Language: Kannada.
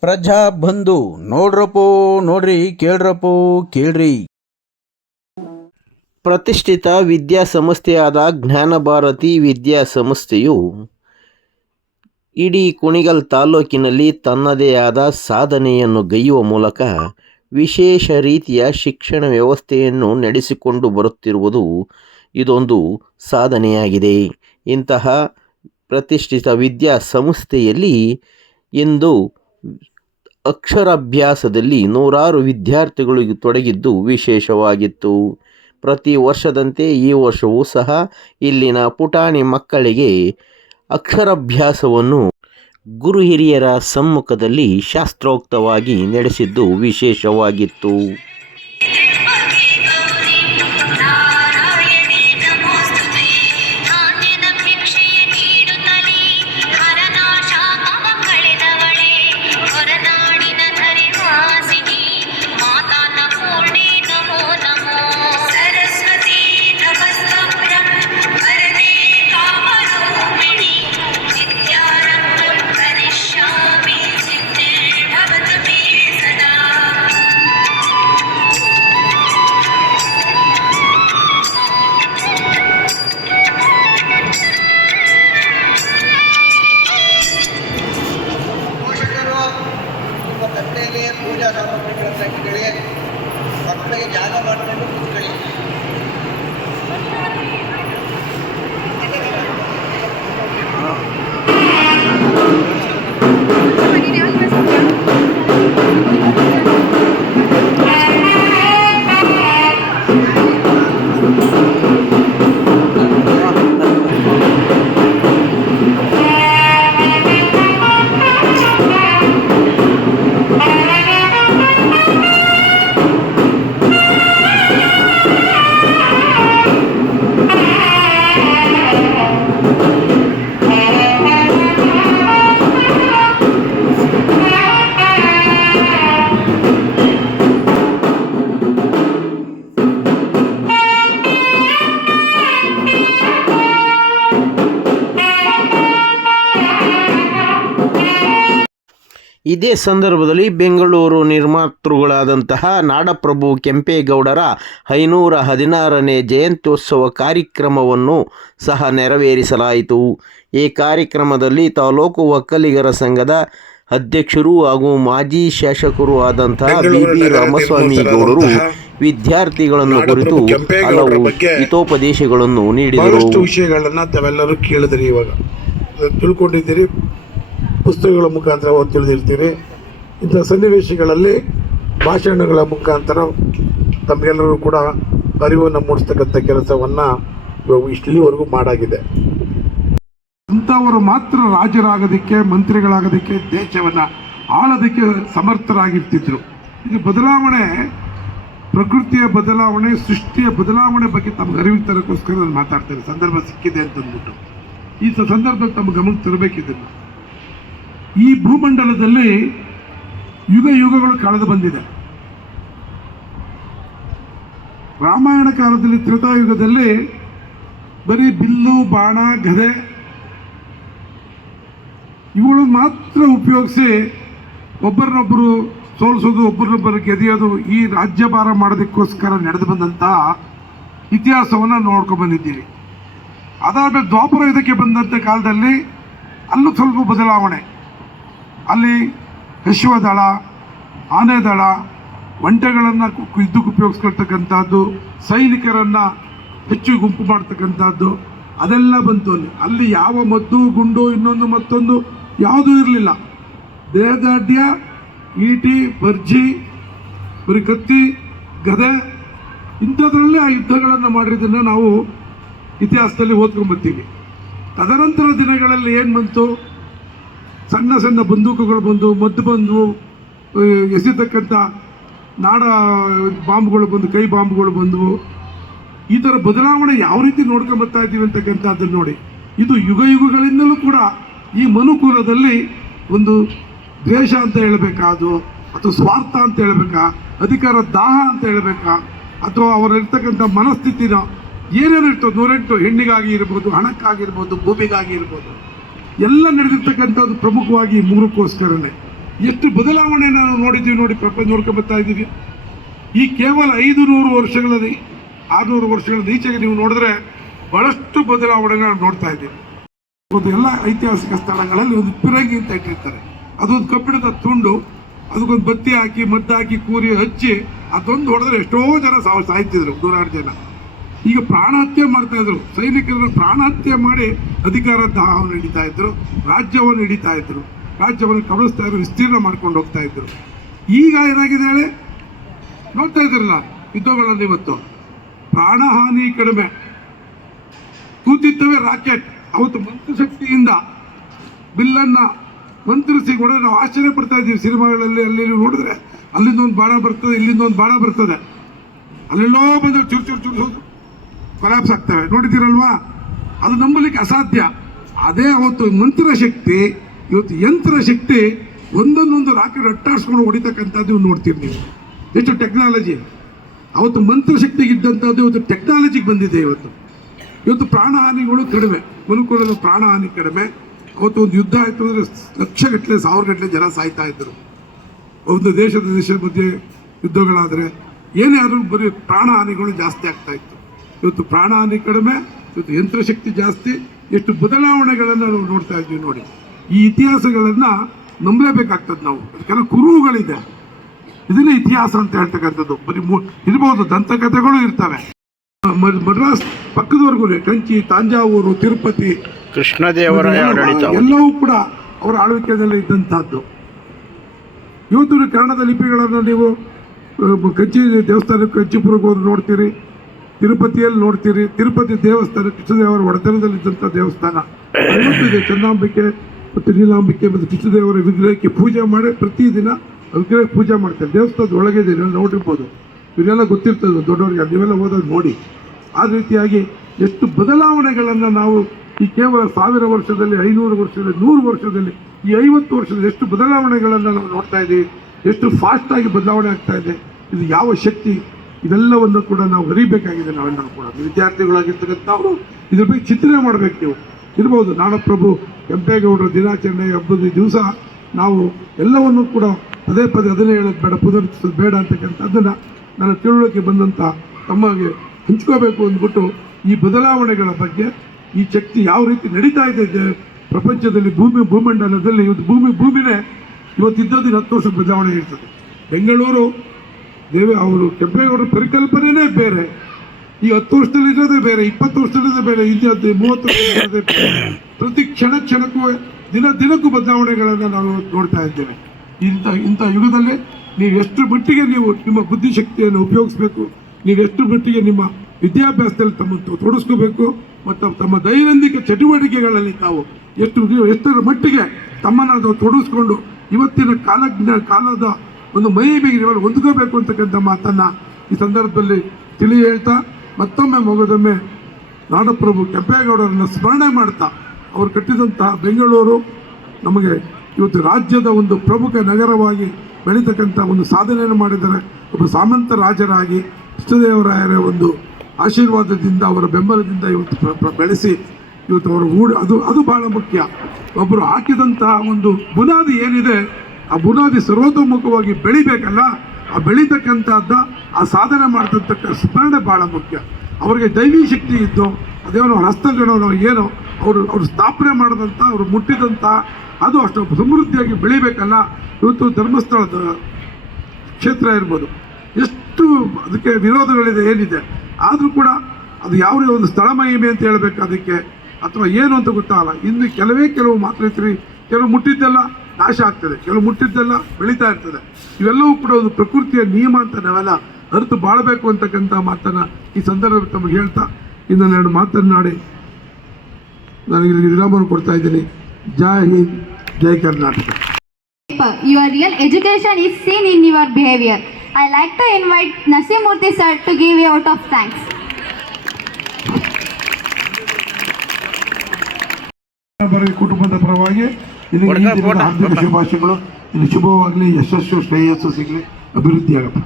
ಪ್ರಜಾ ಬಂಧು, ನೋಡ್ರಪ್ಪೋ, ನೋಡ್ರಿ, ಕೇಳ್ರಪ್ಪೋ, ಕೇಳ್ರಿ. ಪ್ರತಿಷ್ಠಿತ ವಿದ್ಯಾಸಂಸ್ಥೆಯಾದ ಜ್ಞಾನಭಾರತಿ ವಿದ್ಯಾಸಂಸ್ಥೆಯು ಇಡೀ ಕುಣಿಗಲ್ ತಾಲೂಕಿನಲ್ಲಿ ತನ್ನದೇ ಆದ ಸಾಧನೆಯನ್ನು ಗೈಯುವ ಮೂಲಕ ವಿಶೇಷ ರೀತಿಯ ಶಿಕ್ಷಣ ವ್ಯವಸ್ಥೆಯನ್ನು ನಡೆಸಿಕೊಂಡು ಬರುತ್ತಿರುವುದು ಇದೊಂದು ಸಾಧನೆಯಾಗಿದೆ. ಇಂತಹ ಪ್ರತಿಷ್ಠಿತ ವಿದ್ಯಾಸಂಸ್ಥೆಯಲ್ಲಿ ಇಂದು ಅಕ್ಷರಾಭ್ಯಾಸದಲ್ಲಿ ನೂರಾರು ವಿದ್ಯಾರ್ಥಿಗಳು ತೊಡಗಿದ್ದು ವಿಶೇಷವಾಗಿತ್ತು. ಪ್ರತಿ ವರ್ಷದಂತೆ ಈ ವರ್ಷವೂ ಸಹ ಇಲ್ಲಿನ ಪುಟಾಣಿ ಮಕ್ಕಳಿಗೆ ಅಕ್ಷರಾಭ್ಯಾಸವನ್ನು ಗುರು ಹಿರಿಯರ ಸಮ್ಮುಖದಲ್ಲಿ ಶಾಸ್ತ್ರೋಕ್ತವಾಗಿ ನಡೆಸಿದ್ದು ವಿಶೇಷವಾಗಿತ್ತು. ಮಕ್ಕಳಿಗೆ ಜಾಗ ಮಾಡಿಕೊಂಡು ಕೂತ್ಕೊಳ್ಳಿ ಇದೇ ಸಂದರ್ಭದಲ್ಲಿ ಬೆಂಗಳೂರು ನಿರ್ಮಾತೃಗಳಾದಂತಹ ನಾಡಪ್ರಭು ಕೆಂಪೇಗೌಡರ ಐನೂರ ಹದಿನಾರನೇ ಜಯಂತ್ಯೋತ್ಸವ ಕಾರ್ಯಕ್ರಮವನ್ನು ಸಹ ನೆರವೇರಿಸಲಾಯಿತು. ಈ ಕಾರ್ಯಕ್ರಮದಲ್ಲಿ ತಾಲೂಕು ಒಕ್ಕಲಿಗರ ಸಂಘದ ಅಧ್ಯಕ್ಷರು ಹಾಗೂ ಮಾಜಿ ಶಾಸಕರು ಆದಂತಹ ಬಿ ಬಿ ರಾಮಸ್ವಾಮಿ ಗೌಡರು ವಿದ್ಯಾರ್ಥಿಗಳನ್ನು ಕುರಿತು ಹಲವು ಹಿತೋಪದೇಶಗಳನ್ನು ನೀಡಿದರು. ವಿಷಯಗಳನ್ನ ತಾವೆಲ್ಲರೂ ಕೇಳಿದ್ರಿ ಇವಾಗ. ತಿಳ್ಕೊಂಡಿದ್ದೀರಿ. ಪುಸ್ತಕಗಳ ಮುಖಾಂತರ ಓದಿ ತಿಳಿದಿರ್ತೀರಿ. ಇಂಥ ಸನ್ನಿವೇಶಗಳಲ್ಲಿ ಭಾಷಣಗಳ ಮುಖಾಂತರ ತಮಗೆಲ್ಲರೂ ಕೂಡ ಅರಿವನ್ನು ಮೂಡಿಸ್ತಕ್ಕಂಥ ಕೆಲಸವನ್ನು ಇಷ್ಟಲ್ಲಿವರೆಗೂ ಮಾಡಾಗಿದೆ. ಅಂಥವರು ಮಾತ್ರ ರಾಜರಾಗೋದಕ್ಕೆ, ಮಂತ್ರಿಗಳಾಗೋದಕ್ಕೆ ದೇಶವನ್ನು ಆಳೋದಕ್ಕೆ ಸಮರ್ಥರಾಗಿರ್ತಿದ್ರು. ಇದು ಬದಲಾವಣೆ, ಪ್ರಕೃತಿಯ ಬದಲಾವಣೆ, ಸೃಷ್ಟಿಯ ಬದಲಾವಣೆ ಬಗ್ಗೆ ತಮ್ಗೆ ಅರಿವು ತರೋಕ್ಕೋಸ್ಕರ ನಾನು ಮಾತಾಡ್ತೇನೆ. ಸಂದರ್ಭ ಸಿಕ್ಕಿದೆ ಅಂತಂದ್ಬಿಟ್ಟು. ಈ ಸಂದರ್ಭ ತಮ್ಮ ಗಮನಕ್ಕೆ ತರಬೇಕಿದ್ದನ್ನು ಈ ಭೂಮಂಡಲದಲ್ಲಿ ಯುಗ ಯುಗಗಳು ಕಳೆದು ಬಂದಿದೆ. ರಾಮಾಯಣ ಕಾಲದಲ್ಲಿ ತ್ರೇತಾಯುಗದಲ್ಲಿ ಬರೀ ಬಿಲ್ಲು, ಬಾಣ, ಗದೆ ಇವುಗಳು ಮಾತ್ರ ಉಪಯೋಗಿಸಿ ಒಬ್ಬರನ್ನೊಬ್ಬರು ಸೋಲಿಸೋದು, ಒಬ್ಬರನ್ನೊಬ್ಬರು ಗೆದಿಯೋದು ಈ ರಾಜ್ಯಭಾರ ಮಾಡೋದಕ್ಕೋಸ್ಕರ ನಡೆದು ಬಂದಂಥ ಇತಿಹಾಸವನ್ನು ನೋಡ್ಕೊಂಡು ಬಂದಿದ್ದೀವಿ. ಅದಾದ ದ್ವಾಪರ ಇದಕ್ಕೆ ಬಂದಂಥ ಕಾಲದಲ್ಲಿ ಅಲ್ಲೂ ಸ್ವಲ್ಪ ಬದಲಾವಣೆ. ಅಲ್ಲಿ ಅಶ್ವದಳ ಆನೆ ದಳ, ಒಂಟೆಗಳನ್ನು ಯುದ್ಧಕ್ಕೆ ಉಪಯೋಗಿಸ್ಕೊಳ್ತಕ್ಕಂಥದ್ದು, ಸೈನಿಕರನ್ನು ಹೆಚ್ಚು ಗುಂಪು ಮಾಡ್ತಕ್ಕಂಥದ್ದು, ಅದೆಲ್ಲ ಬಂತು ಅಲ್ಲಿ. ಅಲ್ಲಿ ಯಾವ ಮದ್ದು, ಗುಂಡು, ಇನ್ನೊಂದು ಮತ್ತೊಂದು ಯಾವುದೂ ಇರಲಿಲ್ಲ. ದೇಹದಾಢ್ಯ ಈಟಿ, ಬರ್ಜಿ, ಬರೀ ಕತ್ತಿ ಗದೆ, ಇಂಥದ್ರಲ್ಲೇ ಆ ಯುದ್ಧಗಳನ್ನು ಮಾಡಿದ್ದನ್ನು ನಾವು ಇತಿಹಾಸದಲ್ಲಿ ಓದ್ಕೊಂಡ್ಬರ್ತೀವಿ ತದನಂತರ ದಿನಗಳಲ್ಲಿ ಏನು ಬಂತು? ಸಣ್ಣ ಸಣ್ಣ ಬಂದೂಕುಗಳು ಬಂದು, ಮದ್ದು ಬಂದು ಎಸೆತಕ್ಕಂಥ ನಾಡ ಬಾಂಬ್ಗಳು ಬಂದು, ಕೈ ಬಾಂಬ್ಗಳು ಬಂದವು ಈ ಥರ ಬದಲಾವಣೆ ಯಾವ ರೀತಿ ನೋಡ್ಕೊಂಬರ್ತಾ ಇದ್ದೀವಿ ಅಂತಕ್ಕಂಥದ್ದನ್ನು ನೋಡಿ. ಇದು ಯುಗ ಯುಗಗಳಿಂದಲೂ ಕೂಡ ಈ ಮನುಕುಲದಲ್ಲಿ ಒಂದು ದ್ವೇಷ ಅಂತ ಹೇಳಬೇಕಾ ಅದು? ಅಥವಾ ಸ್ವಾರ್ಥ ಅಂತ ಹೇಳಬೇಕಾ? ಅಧಿಕಾರ ದಾಹ ಅಂತ ಹೇಳಬೇಕಾ? ಅಥವಾ ಅವರಿರ್ತಕ್ಕಂಥ ಮನಸ್ಥಿತಿನ ಏನೇನು ಇರ್ತದೆ ನೂರೆಂಟು ಹೆಣ್ಣಿಗಾಗಿ ಇರ್ಬೋದು ಹಣಕ್ಕಾಗಿರ್ಬೋದು ಭೂಮಿಗಾಗಿ ಇರ್ಬೋದು ಎಲ್ಲ ನಡೆದಿರ್ತಕ್ಕಂಥದ್ದು ಪ್ರಮುಖವಾಗಿ ಮೂರಕ್ಕೋಸ್ಕರನೇ. ಎಷ್ಟು ಬದಲಾವಣೆ ನಾವು ನೋಡಿದ್ದೀವಿ ನೋಡಿ, ಪ್ರಪಂಚ ನೋಡ್ಕೊಂಡು ಬರ್ತಾ ಇದ್ದೀವಿ. ಈ ಕೇವಲ ಐದು ನೂರು ವರ್ಷಗಳಲ್ಲಿ, ಆರುನೂರು ವರ್ಷಗಳಲ್ಲಿ ಈಚೆಗೆ ನೀವು ನೋಡಿದ್ರೆ ಬಹಳಷ್ಟು ಬದಲಾವಣೆ ನಾವು ನೋಡ್ತಾ ಇದ್ದೀವಿ. ಒಂದು ಎಲ್ಲ ಐತಿಹಾಸಿಕ ಸ್ಥಳಗಳಲ್ಲಿ ಒಂದು ಪಿರಂಗಿ ಅಂತ ಇಟ್ಟಿರ್ತಾರೆ. ಅದೊಂದು ಕಬ್ಬಿಣದ ತುಂಡು, ಅದಕ್ಕೊಂದು ಬತ್ತಿ ಹಾಕಿ, ಮದ್ದು ಹಾಕಿ, ಕೂರಿ ಹಚ್ಚಿ, ಅದೊಂದು ಹೊಡೆದ್ರೆ ಎಷ್ಟೋ ಜನ ಸಾವು ಸಾಯ್ತಿದ್ರು ನೂರಾರು ಜನ. ಈಗ ಪ್ರಾಣಹತ್ಯೆ ಮಾಡ್ತಾ ಇದ್ರು. ಸೈನಿಕರನ್ನು ಪ್ರಾಣ ಹತ್ಯೆ ಮಾಡಿ ಅಧಿಕಾರ ದಾಹವನ್ನು ಹಿಡಿತಾ ಇದ್ರು, ರಾಜ್ಯವನ್ನು ಹಿಡಿತಾ ಇದ್ರು, ರಾಜ್ಯವನ್ನು ಕಬಳಿಸ್ತಾ ಇದ್ರು, ವಿಸ್ತೀರ್ಣ ಮಾಡ್ಕೊಂಡು ಹೋಗ್ತಾ ಇದ್ರು. ಈಗ ಏನಾಗಿದೆ ಹೇಳಿ? ನೋಡ್ತಾ ಇದ್ರಲ್ಲ ಯುದ್ಧಗಳಲ್ಲಿ ಇವತ್ತು. ಪ್ರಾಣಹಾನಿ ಕಡಿಮೆ. ಕೂತಿತ್ತವೆ ರಾಕೆಟ್. ಅವತ್ತು ಮಂತ್ರಶಕ್ತಿಯಿಂದ ಬಿಲ್ಲನ್ನು ಮಂತ್ರಿಸಿ ಕೂಡ ನಾವು ಆಶ್ಚರ್ಯ ಪಡ್ತಾ ಇದ್ದೀವಿ. ಸಿನಿಮಾಗಳಲ್ಲಿ ಅಲ್ಲಿ ನೋಡಿದ್ರೆ ಅಲ್ಲಿಂದ ಒಂದು ಬಾಣ ಬರ್ತದೆ, ಇಲ್ಲಿಂದ ಒಂದು ಬಾಣ ಬರ್ತದೆ. ಅಲ್ಲೆಲ್ಲೋ ಬಂದು ಚುರು ಚುರು. ಕೊಲಾಪ್ಸ್ ಆಗ್ತವೆ. ನೋಡಿದ್ದೀರಲ್ವಾ? ಅದು ನಂಬಲಿಕ್ಕೆ ಅಸಾಧ್ಯ. ಅದೇ ಅವತ್ತು ಮಂತ್ರ ಶಕ್ತಿ, ಇವತ್ತು ಯಂತ್ರ ಶಕ್ತಿ ಒಂದೊಂದೊಂದು ರಾಕೆಟ್ ಅಟ್ಟಾಡಿಸ್ಕೊಂಡು ಹೊಡಿತಕ್ಕಂಥದ್ದು ನೋಡ್ತೀರಿ ನೀವು. ಎಷ್ಟು ಟೆಕ್ನಾಲಜಿ ಅವತ್ತು ಮಂತ್ರ ಶಕ್ತಿಗಿದ್ದಂಥದ್ದು ಇವತ್ತು ಟೆಕ್ನಾಲಜಿಗೆ ಬಂದಿದೆ ಇವತ್ತು. ಇವತ್ತು ಪ್ರಾಣಹಾನಿಗಳು ಕಡಿಮೆ. ಮನುಕುಲದ ಪ್ರಾಣಹಾನಿ ಕಡಿಮೆ. ಅವತ್ತು ಒಂದು ಯುದ್ಧ ಆಯಿತು ಅಂದರೆ ಲಕ್ಷಗಟ್ಟಲೆ ಸಾವಿರ ಗಟ್ಟಲೆ ಜನ ಸಾಯ್ತಾ ಇದ್ದರು ಒಂದು ದೇಶದ ದೇಶದ ಮಧ್ಯೆ ಯುದ್ಧಗಳಾದರೆ ಏನೇ ಆದರೂ ಬರೀ ಪ್ರಾಣಹಾನಿಗಳು ಜಾಸ್ತಿ ಆಗ್ತಾ ಇತ್ತು. ಇವತ್ತು ಪ್ರಾಣಹಾನಿ ಕಡಿಮೆ ಇವತ್ತು ಯಂತ್ರಶಕ್ತಿ ಜಾಸ್ತಿ ಎಷ್ಟು ಬದಲಾವಣೆಗಳನ್ನು ನಾವು ನೋಡ್ತಾ ಇದ್ದೀವಿ ನೋಡಿ. ಈ ಇತಿಹಾಸಗಳನ್ನು ನಂಬಲೇಬೇಕಾಗ್ತದೆ ನಾವು. ಕೆಲವು ಕುರುಹುಗಳಿದೆ. ಇದನ್ನೇ ಇತಿಹಾಸ ಅಂತ ಹೇಳ್ತಕ್ಕಂಥದ್ದು. ಬರೀ ಮು- ಇರ್ಬೋದು ದಂತಕಥೆಗಳು ಇರ್ತವೆ. ಮಡ್ರಾಸ್ ಮದ್ರಾಸ್ ಪಕ್ಕದವರೆಗೂ ಕಂಚಿ ತಾಂಜಾವೂರು ತಿರುಪತಿ. ಕೃಷ್ಣದೇವರ ಎಲ್ಲವೂ ಕೂಡ ಅವರ ಆಳ್ವಿಕೆಯಲ್ಲಿ ಇದ್ದಂಥದ್ದು. ಇವತ್ತು ಕನ್ನಡದ ಲಿಪಿಗಳನ್ನು ನೀವು ಕಂಚಿ ದೇವಸ್ಥಾನಕ್ಕೆ ಕಂಚಿಪುರಕ್ಕೆ ಹೋದ್ರೆ ನೋಡ್ತೀರಿ. ತಿರುಪತಿಯಲ್ಲಿ ನೋಡ್ತೀರಿ. ತಿರುಪತಿ ದೇವಸ್ಥಾನ, ಕೃಷ್ಣದೇವರ ಒಡೆತನದಲ್ಲಿದ್ದಂಥ ದೇವಸ್ಥಾನ. ಇದೆ ಚನ್ನಾಂಬಿಕೆ ಮತ್ತು ನೀಲಾಂಬಿಕೆ ಮತ್ತು ಕೃಷ್ಣದೇವರ ವಿಗ್ರಹಕ್ಕೆ ಪೂಜೆ ಮಾಡಿ ಪ್ರತಿದಿನ ವಿಗ್ರಹ ಪೂಜೆ ಮಾಡ್ತಾರೆ. ದೇವಸ್ಥಾನದ ಒಳಗೆ ಇದೆ, ನೀವು ನೋಡಿರ್ಬೋದು. ಇವರೆಲ್ಲ ಗೊತ್ತಿರ್ತದೆ, ದೊಡ್ಡವರಿಗೆ. ನೀವೆಲ್ಲ ಓದೋದು ನೋಡಿ. ಆ ರೀತಿಯಾಗಿ ಎಷ್ಟು ಬದಲಾವಣೆಗಳನ್ನು ನಾವು ಈ ಕೇವಲ ಸಾವಿರ ವರ್ಷದಲ್ಲಿ, ಐನೂರು ವರ್ಷದಲ್ಲಿ, ನೂರು ವರ್ಷದಲ್ಲಿ, ಈ ಐವತ್ತು ವರ್ಷದಲ್ಲಿ ಎಷ್ಟು ಬದಲಾವಣೆಗಳನ್ನು ನಾವು ನೋಡ್ತಾ ಇದ್ದೀವಿ. ಎಷ್ಟು ಫಾಸ್ಟಾಗಿ ಬದಲಾವಣೆ ಆಗ್ತಾ ಇದೆ. ಇದು ಯಾವ ಶಕ್ತಿ? ಇದೆಲ್ಲವನ್ನು ಕೂಡ ನಾವು ಅರಿಬೇಕಾಗಿದೆ ನಾವೆಲ್ಲರೂ ಕೂಡ. ವಿದ್ಯಾರ್ಥಿಗಳಾಗಿರ್ತಕ್ಕಂಥವ್ರು ಇದ್ರ ಬಗ್ಗೆ ಚಿಂತನೆ ಮಾಡಬೇಕು ನೀವು. ಇರ್ಬೋದು, ನಾಡಪ್ರಭು ಕೆಂಪೇಗೌಡರ ದಿನಾಚರಣೆ ಹಬ್ಬದ ದಿವಸ ನಾವು ಎಲ್ಲವನ್ನು ಕೂಡ ಪದೇ ಪದೇ ಅದನ್ನೇ ಹೇಳೋದು ಬೇಡ ಪುನರ್ಚಿಸೋದು ಬೇಡ ಅಂತಕ್ಕಂಥದ್ದನ್ನು ನನ್ನ ತಿಳುವಳಿಕೆ ಬಂದಂಥ ತಮಗೆ ಹಂಚ್ಕೋಬೇಕು ಅಂದ್ಬಿಟ್ಟು ಈ ಬದಲಾವಣೆಗಳ ಬಗ್ಗೆ ಈ ಶಕ್ತಿ ಯಾವ ರೀತಿ ನಡೀತಾ ಇದೆ ಪ್ರಪಂಚದಲ್ಲಿ ಭೂಮಿ ಭೂಮಂಡಲದಲ್ಲಿ ಇವತ್ತು ಭೂಮಿ ಭೂಮಿನೇ ದಿನ ಹತ್ತು ವರ್ಷ ಬದಲಾವಣೆ ಇರ್ತದೆ. ಬೆಂಗಳೂರು ದೇವ ಅವರು ಕೆಂಪೇಗೌಡರ ಪರಿಕಲ್ಪನೆನೇ ಬೇರೆ. ಈ ಹತ್ತು ವರ್ಷದಲ್ಲಿ ಇರೋದೇ ಬೇರೆ, ಇಪ್ಪತ್ತು ವರ್ಷದಲ್ಲೇ ಬೇರೆ ಇಂದಿನ ಮೂವತ್ತು ವರ್ಷ ಪ್ರತಿ ಕ್ಷಣ ಕ್ಷಣಕ್ಕೂ, ದಿನ ದಿನಕ್ಕೂ ಬದಲಾವಣೆಗಳನ್ನು ನಾವು ನೋಡ್ತಾ ಇದ್ದೇವೆ ಇಂಥ ಇಂಥ ಯುಗದಲ್ಲಿ ನೀವು ಎಷ್ಟು ಮಟ್ಟಿಗೆ ನೀವು ನಿಮ್ಮ ಬುದ್ಧಿಶಕ್ತಿಯನ್ನು ಉಪಯೋಗಿಸಬೇಕು, ನೀವು ಎಷ್ಟು ಮಟ್ಟಿಗೆ ನಿಮ್ಮ ವಿದ್ಯಾಭ್ಯಾಸದಲ್ಲಿ ತಮ್ಮನ್ನು ತೊಡಗಿಸ್ಕೋಬೇಕು ಮತ್ತು ತಮ್ಮ ದೈನಂದಿನ ಚಟುವಟಿಕೆಗಳಲ್ಲಿ ತಾವು ಎಷ್ಟು ಎಷ್ಟರ ಮಟ್ಟಿಗೆ ತಮ್ಮನ್ನು ತೊಡಗಿಸ್ಕೊಂಡು ಇವತ್ತಿನ ಕಾಲಜ್ಞ, ಕಾಲದ ಒಂದು ಮೈ ಬೇಗ ಹೊಂದ್ಕೋಬೇಕು ಅಂತಕ್ಕಂಥ ಮಾತನ್ನು ಈ ಸಂದರ್ಭದಲ್ಲಿ ತಿಳಿ ಹೇಳ್ತಾ, ಮತ್ತೊಮ್ಮೆ ಮೊಗದೊಮ್ಮೆ ನಾಡಪ್ರಭು ಕೆಂಪೇಗೌಡರನ್ನು ಸ್ಮರಣೆ ಮಾಡ್ತಾ, ಅವರು ಕಟ್ಟಿದಂತಹ ಬೆಂಗಳೂರು ನಮಗೆ ಇವತ್ತು ರಾಜ್ಯದ ಒಂದು ಪ್ರಮುಖ ನಗರವಾಗಿ ಬೆಳೀತಕ್ಕಂಥ ಒಂದು ಸಾಧನೆಯನ್ನು ಮಾಡಿದ್ದಾರೆ. ಒಬ್ಬ ಸಾಮಂತ ರಾಜರಾಗಿ ಕೃಷ್ಣದೇವರಾಯರ ಒಂದು ಆಶೀರ್ವಾದದಿಂದ, ಅವರ ಬೆಂಬಲದಿಂದ ಇವತ್ತು ಬೆಳೆಸಿ ಇವತ್ತು ಅವರು ಅದು ಅದು ಬಹಳ ಮುಖ್ಯ. ಒಬ್ಬರು ಹಾಕಿದಂತಹ ಒಂದು ಬುನಾದಿ ಏನಿದೆ ಆ ಬುನಾದಿ ಸರ್ವತೋಮುಖವಾಗಿ ಬೆಳಿಬೇಕಲ್ಲ, ಆ ಬೆಳೀತಕ್ಕಂಥದ್ದ, ಆ ಸಾಧನೆ ಮಾಡ್ತಕ್ಕಂಥ ಸ್ಮರಣೆ ಬಹಳ ಮುಖ್ಯ. ಅವರಿಗೆ ದೈವಿ ಶಕ್ತಿ ಇದ್ದು, ಅದೇನೋ ಹಸ್ತಗಣನೋ ಏನೋ ಅವರು ಅವರು ಸ್ಥಾಪನೆ ಮಾಡಿದಂಥ, ಅವರು ಮುಟ್ಟಿದಂಥ, ಅದು ಅಷ್ಟು ಸಮೃದ್ಧಿಯಾಗಿ ಬೆಳಿಬೇಕಲ್ಲ. ಇವತ್ತು ಧರ್ಮಸ್ಥಳದ ಕ್ಷೇತ್ರ ಇರ್ಬೋದು. ಎಷ್ಟು ಅದಕ್ಕೆ ವಿರೋಧಗಳಿದೆ, ಏನಿದೆ. ಆದರೂ ಕೂಡ ಅದು ಯಾವುದೇ ಒಂದು ಸ್ಥಳ ಮಹಿಮೆ ಅಂತ ಹೇಳಬೇಕು ಅದಕ್ಕೆ? ಅಥವಾ ಏನು ಅಂತ ಗೊತ್ತಾಗಲ್ಲ. ಇನ್ನು ಕೆಲವೇ ಕೆಲವು ಮಾತ್ರ ಕೆಲವು ಮುಟ್ಟಿದ್ದೆಲ್ಲ. ನಾಶ ಆಗ್ತದೆ. ಕೆಲವು ಮುಟ್ಟಿದ್ದೆಲ್ಲ ಬೆಳೀತಾ ಇರ್ತದೆ. ಇವೆಲ್ಲವೂ ಕೂಡ ಒಂದು ಪ್ರಕೃತಿಯ ನಿಯಮ ಅಂತ ನಾವೆಲ್ಲ ಅರ್ಥ ಬಾಳಬೇಕು ಅಂತಕ್ಕಂಥ ಮಾತನ್ನು ಈ ಸಂದರ್ಭದಲ್ಲಿ ತಮಗೆ ಹೇಳ್ತಾ ಇನ್ನೊಂದೆರಡು ಮಾತನ್ನಾಡಿ ನನಗೆ ಇಲ್ಲಿ ವಿರಾಮವನ್ನು ಕೊಡ್ತಾ ಇದ್ದೀನಿ. Jai Hind Jai Karnataka. Your real education is seen in your behaviour I like to invite Nasimurthy sir to give you out of thanks. ಬರೀ ಕುಟುಂಬದ ಪರವಾಗಿ ನಿನಗೆ ಹಾರ್ದಿಕ ಶುಭಾಶಯಗಳು ಶುಭವಾಗಲಿ ಯಶಸ್ಸು ಶ್ರೇಯಸ್ಸು ಸಿಗಲಿ ಅಭಿವೃದ್ಧಿ ಆಗಪ್ಪ